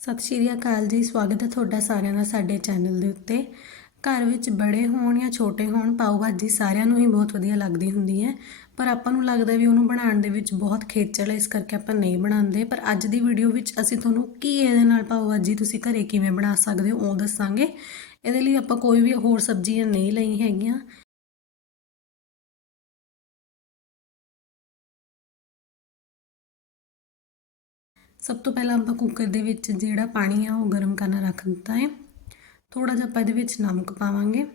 ਸਤਿ ਸ਼੍ਰੀ ਅਕਾਲ ਜੀ, ਸਵਾਗਤ ਹੈ ਤੁਹਾਡਾ ਸਾਰਿਆਂ ਦਾ ਸਾਡੇ ਚੈਨਲ ਦੇ ਉੱਤੇ। ਘਰ ਵਿੱਚ ਬੜੇ ਹੋਣ ਜਾਂ ਛੋਟੇ ਹੋਣ, ਪਾਓ ਭਾਜੀ ਸਾਰਿਆਂ ਨੂੰ ਹੀ ਬਹੁਤ ਵਧੀਆ ਲੱਗਦੀ ਹੁੰਦੀ ਹੈ। ਪਰ ਆਪਾਂ ਨੂੰ ਲੱਗਦਾ ਵੀ ਉਹਨੂੰ ਬਣਾਉਣ ਦੇ ਵਿੱਚ ਬਹੁਤ ਖੇਚਲ ਹੈ, ਇਸ ਕਰਕੇ ਆਪਾਂ ਨਹੀਂ ਬਣਾਉਂਦੇ। ਪਰ ਅੱਜ ਦੀ ਵੀਡੀਓ ਵਿੱਚ ਅਸੀਂ ਤੁਹਾਨੂੰ ਕੀ ਇਹਦੇ ਨਾਲ ਪਾਓ ਭਾਜੀ, ਤੁਸੀਂ ਘਰੇ ਕਿਵੇਂ ਬਣਾ ਸਕਦੇ ਹੋ ਉਹ ਦੱਸਾਂਗੇ। ਇਹਦੇ ਲਈ ਆਪਾਂ ਕੋਈ ਵੀ ਹੋਰ ਸਬਜ਼ੀਆਂ ਨਹੀਂ ਲਈ ਹੈਗੀਆਂ। ਸਭ ਤੋਂ ਪਹਿਲਾਂ ਆਪਾਂ ਕੁੱਕਰ ਦੇ ਵਿੱਚ ਜਿਹੜਾ ਪਾਣੀ ਆ ਉਹ ਗਰਮ ਕਰਨਾ ਰੱਖ ਦਿੱਤਾ ਹੈ। ਥੋੜਾ ਜਿਹਾ ਆਪਾਂ ਇਹਦੇ ਵਿੱਚ ਨਮਕ ਪਾਵਾਂਗੇ।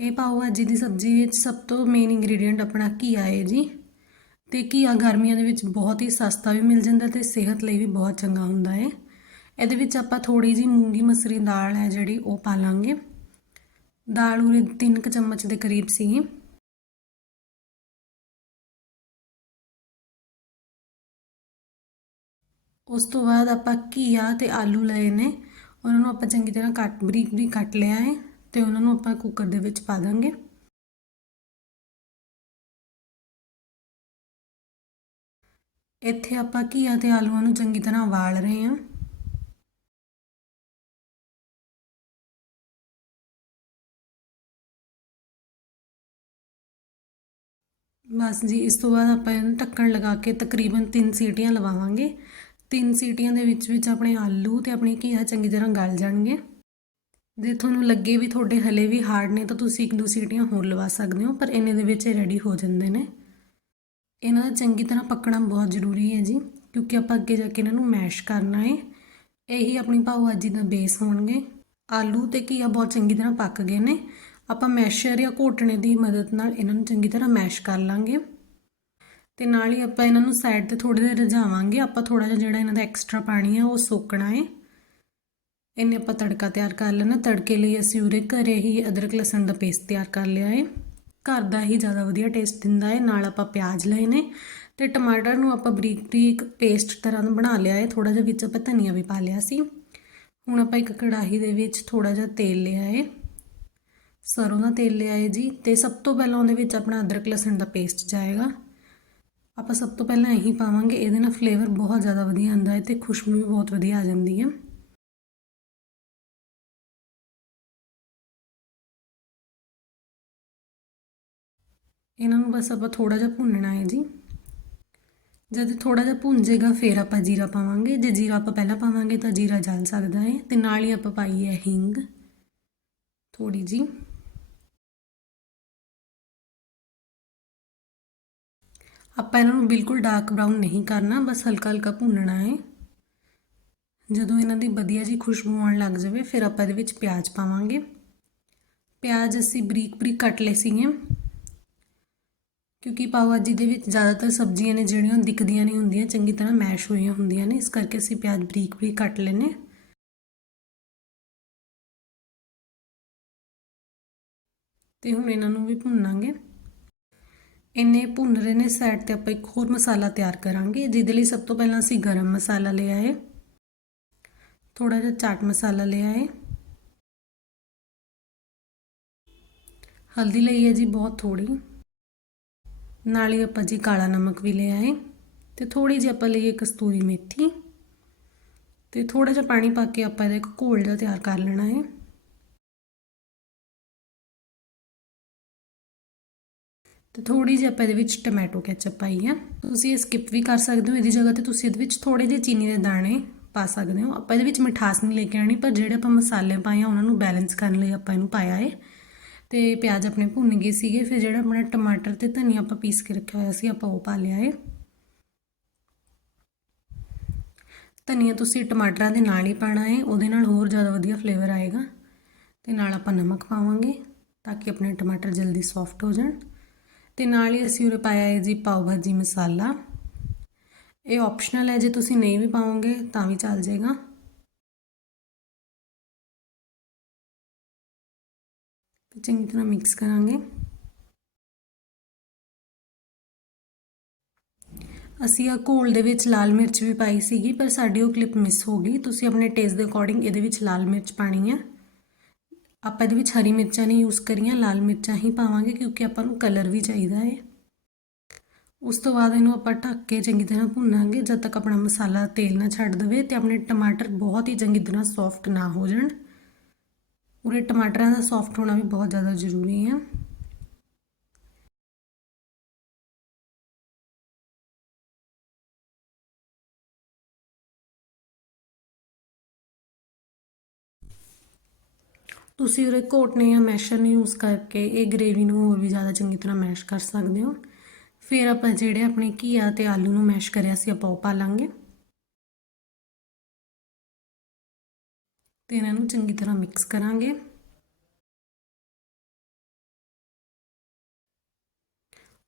ਇਹ ਪਾਓ ਭਾਜੀ ਦੀ ਸਬਜ਼ੀ ਵਿੱਚ ਸਭ ਤੋਂ ਮੇਨ ਇੰਗਰੀਡੀਅੰਟ ਆਪਣਾ ਘੀਆ ਹੈ ਜੀ। ਤੇ ਘੀਆ ਗਰਮੀਆਂ ਦੇ ਵਿੱਚ ਬਹੁਤ ਹੀ ਸਸਤਾ ਵੀ ਮਿਲ ਜਾਂਦਾ ਤੇ ਸਿਹਤ ਲਈ ਵੀ ਬਹੁਤ ਚੰਗਾ ਹੁੰਦਾ ਹੈ। ਇਹਦੇ ਵਿੱਚ ਆਪਾਂ ਥੋੜੀ ਜੀ ਮੂੰਗੀ ਮਸਰੀ ਦਾਲ ਹੈ ਜਿਹੜੀ ਉਹ ਪਾ ਲਾਂਗੇ। ਦਾਲ ਉਰੇ 3 ਕੁ ਚਮਚ ਦੇ ਕਰੀਬ ਸੀ ਉਸ ਤੋਂ ਬਾਅਦ ਆਪਾਂ ਘੀਆ ਤੇ ਆਲੂ ਲਏ ਨੇ। ਉਹਨਾਂ ਨੂੰ ਆਪਾਂ ਚੰਗੀ ਤਰ੍ਹਾਂ ਕੱਟ, ਬਰੀਕ ਬਰੀਕ ਕੱਟ ਲਿਆ ਹੈ ਤੇ ਉਹਨਾਂ ਨੂੰ ਆਪਾਂ ਕੁੱਕਰ ਦੇ ਵਿੱਚ ਪਾ ਦਾਂਗੇ। ਇੱਥੇ ਆਪਾਂ ਘੀਆ ਤੇ ਆਲੂਆਂ ਨੂੰ ਚੰਗੀ ਤਰ੍ਹਾਂ ਵਾਲ ਰਹੇ ਹਾਂ। ਬਸ ਜੀ, ਇਸ ਤੋਂ ਬਾਅਦ ਆਪਾਂ ਇਹਨੂੰ ਢੱਕਣ ਲਗਾ ਕੇ ਤਕਰੀਬਨ 3 ਸੀਟੀਆਂ ਲਵਾਵਾਂਗੇ। ਤਿੰਨ ਸੀਟੀਆਂ ਦੇ ਵਿੱਚ ਵਿੱਚ ਆਪਣੇ ਆਲੂ ਤੇ ਆਪਣੀ ਘੀਆ ਚੰਗੀ ਤਰ੍ਹਾਂ ਗਲ ਜਾਣਗੇ। ਜੇ ਤੁਹਾਨੂੰ ਲੱਗੇ ਵੀ ਤੁਹਾਡੇ ਹਲੇ ਵੀ ਹਾਰਡ ਨੇ ਤਾਂ ਤੁਸੀਂ ਇੱਕ ਦੋ ਸੀਟੀਆਂ ਹੋਰ ਲਵਾ ਸਕਦੇ ਹੋ, ਪਰ ਇਹਨੇ ਦੇ ਵਿੱਚ ਰੈਡੀ ਹੋ ਜਾਂਦੇ ਨੇ। ਇਹਨਾਂ ਦਾ ਚੰਗੀ ਤਰ੍ਹਾਂ ਪੱਕਣਾ ਬਹੁਤ ਜ਼ਰੂਰੀ ਹੈ ਜੀ, ਕਿਉਂਕਿ ਆਪਾਂ ਅੱਗੇ ਜਾ ਕੇ ਇਹਨਾਂ ਨੂੰ ਮੈਸ਼ ਕਰਨਾ ਹੈ ਇਹੀ ਆਪਣੀ ਪਾਓ ਭਾਜੀ ਦਾ ਬੇਸ ਹੋਣਗੇ। ਆਲੂ ਤੇ ਘੀਆ ਬਹੁਤ ਚੰਗੀ ਤਰ੍ਹਾਂ ਪੱਕ ਗਏ ਨੇ। ਆਪਾਂ ਮੈਸ਼ਰ ਜਾਂ ਘੋਟਣੇ ਦੀ ਮਦਦ ਨਾਲ ਇਹਨਾਂ ਨੂੰ ਚੰਗੀ ਤਰ੍ਹਾਂ ਮੈਸ਼ ਕਰ ਲਾਂਗੇ। ਤੇ ਨਾਲ ਹੀ ਆਪਾਂ ਇਹਨਾਂ ਨੂੰ ਸਾਈਡ ਤੇ ਥੋੜੀ ਦੇਰ ਰਝਾਵਾਂਗੇ ਆਪਾਂ ਥੋੜਾ ਜਿਹਾ ਜਿਹੜਾ ਇਹਨਾਂ ਦਾ ਐਕਸਟਰਾ ਪਾਣੀ ਹੈ ਉਹ ਸੋਕਣਾ ਹੈ ਇਹਨੇ ਆਪਾਂ ਤੜਕਾ ਤਿਆਰ ਕਰ ਲੈਣਾ। ਤੜਕੇ ਲਈ ਅਸੀਂ ਉਰੇ ਘਰੇ ਹੀ ਅਦਰਕ, ਲਸਣ ਦਾ ਪੇਸਟ ਤਿਆਰ ਕਰ ਲਿਆ ਹੈ ਘਰ ਦਾ ਹੀ ਜ਼ਿਆਦਾ ਵਧੀਆ ਟੇਸਟ ਦਿੰਦਾ ਹੈ ਨਾਲ ਆਪਾਂ ਪਿਆਜ਼ ਲਏ ਨੇ ਤੇ ਟਮਾਟਰ ਨੂੰ ਆਪਾਂ ਬਰੀਕ ਬਰੀਕ ਪੇਸਟ ਤਰ੍ਹਾਂ ਦਾ ਬਣਾ ਲਿਆ ਹੈ ਥੋੜਾ ਜਿਹਾ ਵਿੱਚ ਆਪਾਂ ਧਨੀਆ ਵੀ ਪਾ ਲਿਆ ਸੀ। ਹੁਣ ਆਪਾਂ ਇੱਕ ਕੜਾਹੀ ਦੇ ਵਿੱਚ ਥੋੜਾ ਜਿਹਾ ਤੇਲ ਲਿਆ ਹੈ ਸਰੋਂ ਦਾ ਤੇਲ ਲਿਆ ਹੈ ਜੀ ਤੇ ਸਭ ਤੋਂ ਪਹਿਲਾਂ ਉਹਦੇ ਵਿੱਚ ਆਪਣਾ ਅਦਰਕ, ਲਸਣ ਦਾ ਪੇਸਟ ਜਾਏਗਾ। ਆਪਾਂ ਸਭ ਤੋਂ ਪਹਿਲਾਂ ਇਹੀ ਪਾਵਾਂਗੇ, ਇਹਦੇ ਨਾਲ ਫਲੇਵਰ ਬਹੁਤ ਜ਼ਿਆਦਾ ਵਧੀਆ ਆਉਂਦਾ ਹੈ ਤੇ ਖੁਸ਼ਬੂ ਵੀ ਬਹੁਤ ਵਧੀਆ ਆ ਜਾਂਦੀ ਹੈ। ਇਹਨਾਂ ਨੂੰ ਬਸ ਆਪਾਂ ਥੋੜਾ ਜਿਹਾ ਭੁੰਨਣਾ ਹੈ ਜੀ। ਜਦ ਥੋੜਾ ਜਿਹਾ ਭੁੰਨ ਜਾਏਗਾ ਫਿਰ ਆਪਾਂ ਜੀਰਾ ਪਾਵਾਂਗੇ। ਜੇ ਜੀਰਾ ਆਪਾਂ ਪਹਿਲਾਂ ਪਾਵਾਂਗੇ ਤਾਂ ਜੀਰਾ ਜਲ ਸਕਦਾ ਹੈ ਤੇ ਨਾਲ ਹੀ ਆਪਾਂ ਪਾਈ ਹੈ ਹਿੰਗ। ਥੋੜੀ ਜੀ ਆਪਾਂ ਇਹਨਾਂ ਨੂੰ ਬਿਲਕੁਲ ਡਾਰਕ ਬਰਾਊਨ ਨਹੀਂ ਕਰਨਾ, ਬਸ ਹਲਕਾ ਹਲਕਾ ਭੁੰਨਣਾ ਹੈ। ਜਦੋਂ ਇਹਨਾਂ ਦੀ ਵਧੀਆ ਜੀ ਖੁਸ਼ਬੂ ਆਉਣ ਲੱਗ ਜਾਵੇ, ਫਿਰ ਆਪਾਂ ਇਹਦੇ ਵਿੱਚ ਪਿਆਜ਼ ਪਾਵਾਂਗੇ। ਪਿਆਜ਼ ਅਸੀਂ ਬਰੀਕ ਬਰੀਕ ਕੱਟ ਲਏ ਸੀਗੇ। ਕਿਉਂਕਿ ਪਾਓ ਭਾਜੀ ਦੇ ਵਿੱਚ ਜ਼ਿਆਦਾਤਰ ਸਬਜ਼ੀਆਂ ਨੇ ਜਿਹੜੀਆਂ ਉਹ ਦਿਖਦੀਆਂ ਨਹੀਂ ਹੁੰਦੀਆਂ, ਚੰਗੀ ਤਰ੍ਹਾਂ ਮੈਸ਼ ਹੋਈਆਂ ਹੁੰਦੀਆਂ ਨੇ, ਇਸ ਕਰਕੇ ਅਸੀਂ ਪਿਆਜ਼ ਬਰੀਕ ਬਰੀਕ ਕੱਟ ਲੈਨੇ ਤੇ ਹੁਣ ਇਹਨਾਂ ਨੂੰ ਵੀ ਭੁੰਨਾਂਗੇ। ਇੰਨੇ ਭੁੰਨ ਰਹੇ ਨੇ ਸਾਈਡ ਤੇ ਆਪਾਂ ਇੱਕ ਹੋਰ ਮਸਾਲਾ ਤਿਆਰ ਕਰਾਂਗੇ, ਜਿਹਦੇ ਲਈ ਸਭ ਤੋਂ ਪਹਿਲਾਂ ਅਸੀਂ ਗਰਮ ਮਸਾਲਾ ਲਿਆ ਹੈ। ਥੋੜਾ ਜਿਹਾ ਚਾਟ ਮਸਾਲਾ ਲਿਆ ਹੈ। ਹਲਦੀ ਲਈ ਹੈ ਜੀ ਬਹੁਤ ਥੋੜੀ ਨਾਲ ਹੀ ਆਪਾਂ ਜੀ ਕਾਲਾ ਨਮਕ ਵੀ ਲਿਆ ਹੈ ਤੇ ਥੋੜੀ ਜਿਹੀ ਆਪਾਂ ਲਈਏ ਕਸਤੂਰੀ ਮੇਥੀ। ਤੇ ਥੋੜਾ ਜਿਹਾ ਪਾਣੀ ਪਾ ਕੇ ਆਪਾਂ ਇਹਦਾ ਇੱਕ ਘੋਲ ਜਿਹਾ ਤਿਆਰ ਕਰ ਲੈਣਾ ਹੈ। ਤੇ ਥੋੜੀ ਜਿਹੀ ਆਪਾਂ ਇਹਦੇ ਵਿੱਚ ਟੋਮੈਟੋ ਕੈਚਅਪ ਪਾਈ ਆ। ਤੁਸੀਂ ਇਹ ਸਕਿਪ ਵੀ ਕਰ ਸਕਦੇ ਹੋ, ਇਹਦੀ ਜਗ੍ਹਾ ਤੇ ਤੁਸੀਂ ਇਹਦੇ ਵਿੱਚ ਥੋੜੇ ਜਿਹੇ ਚੀਨੀ ਦੇ ਦਾਣੇ ਪਾ ਸਕਦੇ ਹੋ। ਆਪਾਂ ਇਹਦੇ ਵਿੱਚ ਮਿਠਾਸ ਨਹੀਂ ਲੈ ਕੇ ਆਣੀ ਪਰ ਜਿਹੜੇ ਆਪਾਂ ਮਸਾਲੇ ਪਾਏ ਆ, ਉਹਨਾਂ ਨੂੰ ਬੈਲੈਂਸ ਕਰਨ ਲਈ ਆਪਾਂ ਇਹਨੂੰ ਪਾਇਆ ਹੈ ਤੇ ਪਿਆਜ਼ ਆਪਣੇ ਭੁੰਨ ਗਏ ਸੀਗੇ, ਫਿਰ ਜਿਹੜਾ ਆਪਣਾ ਟਮਾਟਰ ਤੇ ਧਨੀਆ ਆਪਾਂ ਪੀਸ ਕੇ ਰੱਖਿਆ ਹੋਇਆ ਸੀ, ਆਪਾਂ ਉਹ ਪਾ ਲਿਆ ਹੈ ਧਨੀਆ ਤੁਸੀਂ ਟਮਾਟਰਾਂ ਦੇ ਨਾਲ ਹੀ ਪਾਣਾ ਹੈ ਉਹਦੇ ਨਾਲ ਹੋਰ ਜ਼ਿਆਦਾ ਵਧੀਆ ਫਲੇਵਰ ਆਏਗਾ। ਤੇ ਨਾਲ ਆਪਾਂ ਨਮਕ ਪਾਵਾਂਗੇ, ਤਾਂ ਕਿ ਆਪਣੇ ਟਮਾਟਰ ਜਲਦੀ ਸੌਫਟ ਹੋ ਜਾਣ। ਤੇ ਨਾਲ ਹੀ ਅਸੀਂ ਉਰੇ ਪਾਇਆ ਹੈ ਜੀ ਪਾਓ ਭਾਜੀ ਮਸਾਲਾ। ਇਹ ਆਪਸ਼ਨਲ ਹੈ, ਜੇ ਤੁਸੀਂ ਨਹੀਂ ਵੀ ਪਾਓਗੇ ਤਾਂ ਵੀ ਚੱਲ ਜਾਏਗਾ। ਚੰਗੀ ਤਰ੍ਹਾਂ ਮਿਕਸ ਕਰਾਂਗੇ। ਅਸੀਂ ਆ ਘੋਲ ਦੇ ਵਿੱਚ ਲਾਲ ਮਿਰਚ ਵੀ ਪਾਈ ਸੀਗੀ, ਪਰ ਸਾਡੀ ਉਹ ਕਲਿੱਪ ਮਿਸ ਹੋ ਗਈ। ਤੁਸੀਂ ਆਪਣੇ ਟੇਸਟ ਦੇ ਅਕੋਰਡਿੰਗ ਇਹਦੇ ਵਿੱਚ ਲਾਲ ਮਿਰਚ ਪਾਣੀ ਹੈ। ਆਪਾਂ ਇਹਦੇ ਵਿੱਚ ਹਰੀ ਮਿਰਚਾਂ ਨਹੀਂ ਯੂਜ਼ ਕਰੀਆਂ, ਲਾਲ ਮਿਰਚਾਂ ਹੀ ਪਾਵਾਂਗੇ ਕਿਉਂਕਿ ਆਪਾਂ ਨੂੰ ਕਲਰ ਵੀ ਚਾਹੀਦਾ ਹੈ। ਉਸ ਤੋਂ ਬਾਅਦ ਇਹਨੂੰ ਆਪਾਂ ਢੱਕ ਕੇ ਚੰਗੀ ਤਰ੍ਹਾਂ ਭੁੰਨਾਂਗੇ, ਜਦ ਤੱਕ ਆਪਣਾ ਮਸਾਲਾ ਤੇਲ ਨਾ ਛੱਡ ਦੇਵੇ ਤੇ ਆਪਣੇ ਟਮਾਟਰ ਬਹੁਤ ਹੀ ਚੰਗੀ ਤਰ੍ਹਾਂ ਸੌਫਟ ਨਾ ਹੋ ਜਾਣ। ਉਰੇ ਟਮਾਟਰਾਂ ਦਾ ਸੌਫਟ ਹੋਣਾ ਵੀ ਬਹੁਤ ਜ਼ਿਆਦਾ ਜ਼ਰੂਰੀ ਹੈ ਤੁਸੀਂ ਉਰੇ ਘੋਟਨੇ ਜਾਂ ਮੈਸ਼ਰ ਨੂੰ ਯੂਜ਼ ਕਰਕੇ ਇਹ ਗ੍ਰੇਵੀ ਨੂੰ ਹੋਰ ਵੀ ਜ਼ਿਆਦਾ ਚੰਗੀ ਤਰ੍ਹਾਂ ਮੈਸ਼ ਕਰ ਸਕਦੇ ਹੋ। ਫਿਰ ਆਪਾਂ ਜਿਹੜੇ ਆਪਣੇ ਘੀਆ ਤੇ ਆਲੂ ਨੂੰ ਮੈਸ਼ ਕਰਿਆ ਸੀ, ਆਪਾਂ ਉਹ ਪਾ ਲਾਂਗੇ। ਤੇ ਇਹਨਾਂ ਨੂੰ ਚੰਗੀ ਤਰ੍ਹਾਂ ਮਿਕਸ ਕਰਾਂਗੇ।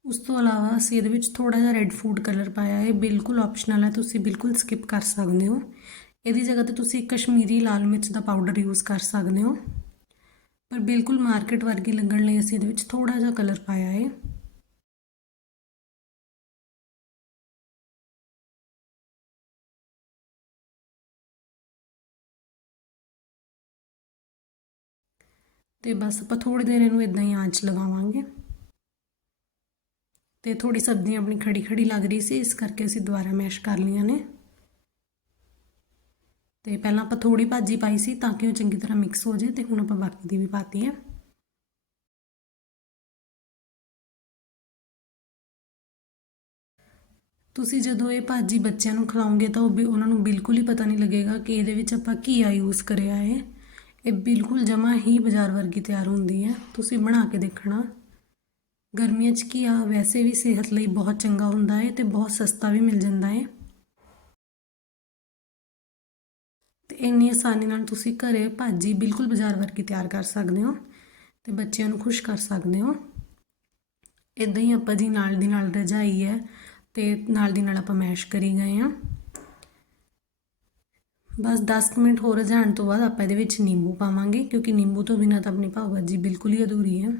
ਉਸ ਤੋਂ ਇਲਾਵਾ ਅਸੀਂ ਇਹਦੇ ਵਿੱਚ ਥੋੜਾ ਜਿਹਾ ਰੈੱਡ ਫੂਡ ਕਲਰ ਪਾਇਆ ਹੈ ਬਿਲਕੁਲ ਆਪਸ਼ਨਲ ਹੈ, ਤੁਸੀਂ ਬਿਲਕੁਲ ਸਕਿਪ ਕਰ ਸਕਦੇ ਹੋ। ਇਹਦੀ ਜਗ੍ਹਾ ਤੇ ਤੁਸੀਂ ਕਸ਼ਮੀਰੀ ਲਾਲ ਮਿਰਚ ਦਾ ਪਾਊਡਰ ਯੂਜ਼ ਕਰ ਸਕਦੇ ਹੋ। ਪਰ ਬਿਲਕੁਲ ਮਾਰਕੀਟ ਵਰਗੀ ਲੱਗਣ ਲਈ ਅਸੀਂ ਇਹਦੇ ਵਿੱਚ ਥੋੜਾ ਜਿਹਾ ਕਲਰ ਪਾਇਆ ਹੈ ਤੇ ਬਸ ਆਪਾਂ ਥੋੜੀ ਦੇਰ ਇਹਨੂੰ ਇਦਾਂ ਹੀ ਆਂਚ ਲਗਾਵਾਂਗੇ ਤੇ ਥੋੜੀ ਸਬਜ਼ੀ ਆਪਣੀ ਖੜੀ ਖੜੀ ਲੱਗ ਰਹੀ ਸੀ, ਇਸ ਕਰਕੇ ਅਸੀਂ ਦੁਬਾਰਾ ਮੈਸ਼ ਕਰ ਲਈਆਂ ਨੇ। ਤੇ ਪਹਿਲਾਂ ਆਪਾਂ ਥੋੜੀ ਭਾਜੀ ਪਾਈ ਸੀ ਤਾਂ ਕਿ ਉਹ ਚੰਗੀ ਤਰ੍ਹਾਂ ਮਿਕਸ ਹੋ ਜੇ ਤੇ ਹੁਣ ਆਪਾਂ ਬਾਕੀ ਦੀ ਵੀ ਪਾਤੀ ਹੈ ਤੁਸੀਂ ਜਦੋਂ ਇਹ ਭਾਜੀ ਬੱਚਿਆਂ ਨੂੰ ਖਿਲਾਓਗੇ ਤਾਂ ਉਹ ਵੀ ਉਹਨਾਂ ਨੂੰ ਬਿਲਕੁਲ ਹੀ ਪਤਾ ਨਹੀਂ ਲੱਗੇਗਾ ਕਿ ਇਹਦੇ ਵਿੱਚ ਆਪਾਂ ਘੀਆ ਯੂਜ਼ ਕਰਿਆ ਹੈ ਇਹ ਬਿਲਕੁਲ ਜਮਾ ਹੀ ਬਾਜ਼ਾਰ ਵਰਗੀ ਤਿਆਰ ਹੁੰਦੀ ਹੈ। ਤੁਸੀਂ ਬਣਾ ਕੇ ਦੇਖਣਾ। ਗਰਮੀਆਂ 'ਚ ਘੀਆ ਵੈਸੇ ਵੀ ਸਿਹਤ ਲਈ ਬਹੁਤ ਚੰਗਾ ਹੁੰਦਾ ਹੈ ਤੇ ਬਹੁਤ ਸਸਤਾ ਵੀ ਮਿਲ ਜਾਂਦਾ ਹੈ। ਇੰਨੀ ਆਸਾਨੀ ਨਾਲ ਤੁਸੀਂ ਘਰੇ ਭਾਜੀ ਬਿਲਕੁਲ ਬਾਜ਼ਾਰ ਵਰਗੀ ਤਿਆਰ ਕਰ ਸਕਦੇ ਹੋ ਤੇ ਬੱਚਿਆਂ ਨੂੰ ਖੁਸ਼ ਕਰ ਸਕਦੇ ਹੋ। ਇਦਾਂ ਹੀ ਆਪਾਂ ਜੀ ਨਾਲ ਦੀ ਨਾਲ ਰਜਾਈ ਹੈ ਤੇ ਨਾਲ ਦੀ ਨਾਲ ਆਪਾਂ ਮੈਸ਼ ਕਰੀ ਗਏ ਆ ਬਸ 10 ਮਿੰਟ ਹੋਰ ਰਝਾਣ ਤੋਂ ਬਾਅਦ ਆਪਾਂ ਇਹਦੇ ਵਿੱਚ ਨਿੰਬੂ ਪਾਵਾਂਗੇ ਕਿਉਂਕਿ ਨਿੰਬੂ ਤੋਂ ਬਿਨਾਂ ਤਾਂ ਆਪਣੀ ਭਾਵ ਭਾਜੀ ਬਿਲਕੁਲ ਹੀ ਅਧੂਰੀ ਹੈ।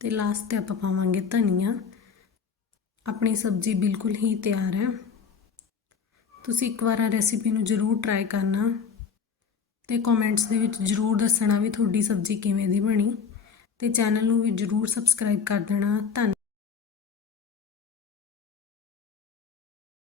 ਤੇ ਲਾਸਟ ਤੇ ਆਪਾਂ ਪਾਵਾਂਗੇ ਧਨੀਆ। ਆਪਣੀ ਸਬਜ਼ੀ ਬਿਲਕੁਲ ਹੀ ਤਿਆਰ ਹੈ। ਤੁਸੀਂ ਇੱਕ ਵਾਰ ਆ ਰੈਸਿਪੀ ਨੂੰ ਜ਼ਰੂਰ ਟਰਾਈ ਕਰਨਾ ਤੇ ਕਮੈਂਟਸ ਦੇ ਵਿੱਚ ਜ਼ਰੂਰ ਦੱਸਣਾ ਵੀ ਤੁਹਾਡੀ ਸਬਜ਼ੀ ਕਿਵੇਂ ਦੀ ਬਣੀ ਤੇ ਚੈਨਲ ਨੂੰ ਵੀ ਜ਼ਰੂਰ ਸਬਸਕ੍ਰਾਈਬ ਕਰ ਦੇਣਾ। ਧੰਨ